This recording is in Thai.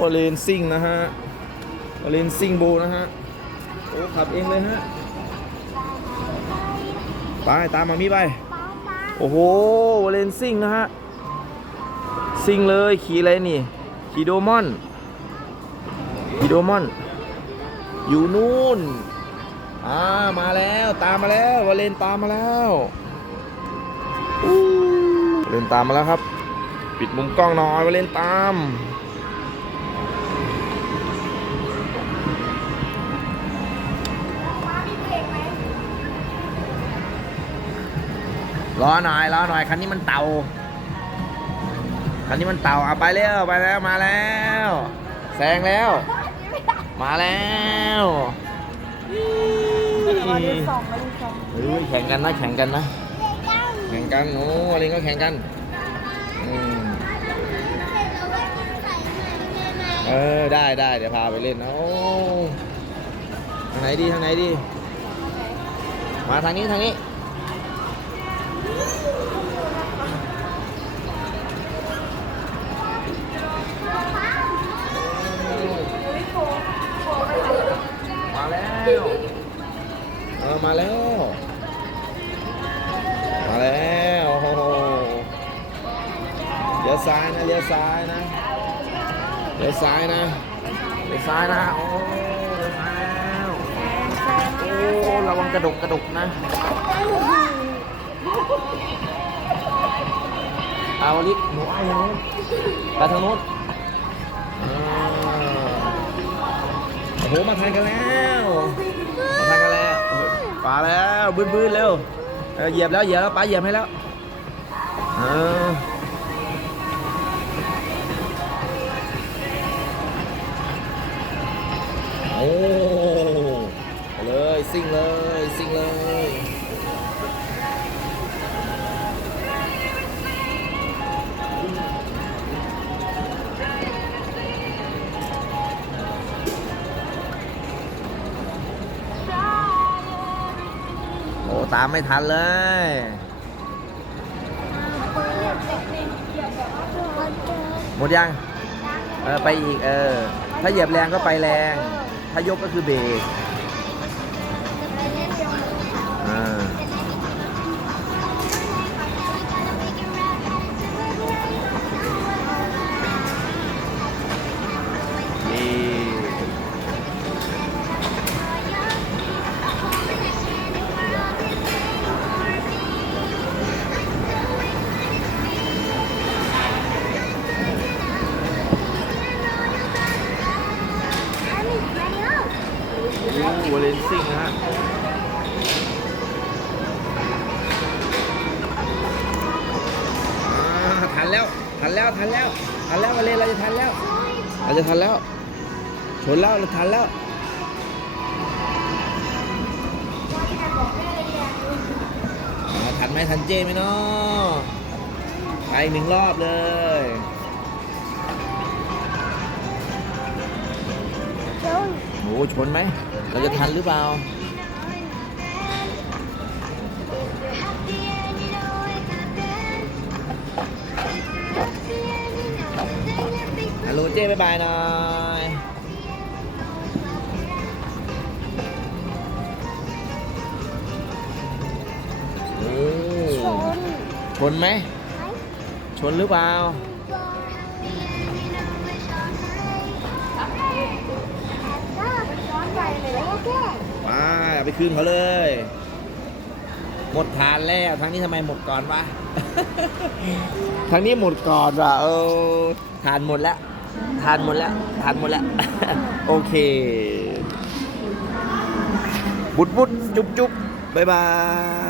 วอลเลนซิ่งนะฮะวอลเลนซิ่งโบนะฮะ โอ้ขับเองเลยฮะ ไปตามมามีไป โอ้โหวอลเลนซิ่งนะฮะ ซิ่งเลยขี่อะไรนี่ ขี่โดมอน ขี่โดมอน อยู่นู่น อ่ามาแล้วตามมาแล้ววอลเลนตามมาแล้ววอลเลนตามมาแล้วครับ ปิดมุมกล้องหน่อยวอลเลนตาม รอหน่อยรอหน่อยคันนี้มันเต่าคันนี้มันเต่าเอาไปแล้วไปแล้วมาแล้วแซงแล้ว มาแล้วมาดูสองมาดูสองเฮ้ยแข่งกันนะแข่งกันนะแข่งกันโอ้อะไรก็แข่งกันอืมเออได้ได้เดี๋ยวพาไปเล่นโอ้ทางไหนดีทางไหนดี มาทางนี้ทางนี้ มาแล้วเออมาแล้ว มาแล้วโอ้โหเลี้ยวซ้ายนะเลี้ยวซ้ายนะเลี้ยวซ้ายนะเลี้ยวซ้ายนะโอ้เลี้ยวซ้ายแล้วโอ้ระวังกระดกกระดกนะ เอาลิศหนูไอ้ทางนู้นไปทางนู้นโอ้โหมาทันกันแล้วมาทันกันแล้วมาแล้วบื้นๆเร็วเหยียบแล้วเหยียบแล้วป้าเหยียบให้แล้วเออโอ้เอเลยซิ่งเลยซิ่งเลย ตามไม่ทันเลยหมดยังเออไปอีกเออถ้าเหยียบแรงก็ไปแรง ถ้ายกก็คือเบรก วัวเลนซิ่งนะฮะทันแล้ว ทันแล้ว ทันแล้ว ทันแล้วมาเลยเราจะทันแล้ว เราจะทันแล้ว ชนแล้วเราทันแล้วทันไหมทันเจไหมเนาะไปหนึ่งรอบเลย อ้ชนไหม เราจะทันหรือเปล่า ฮัลโหลเจ้บ๊ายบายหน่อยชนชนไหม ชนหรือเปล่า คืนเขาเลย หมดทานแล้วทางนี้ทำไมหมดก่อนวะ ทางนี้หมดก่อนว่ะเออทานหมดแล้วทานหมดแล้วทานหมดแล้ว โอเค บุดบุดจุ๊บจุ๊บบายบาย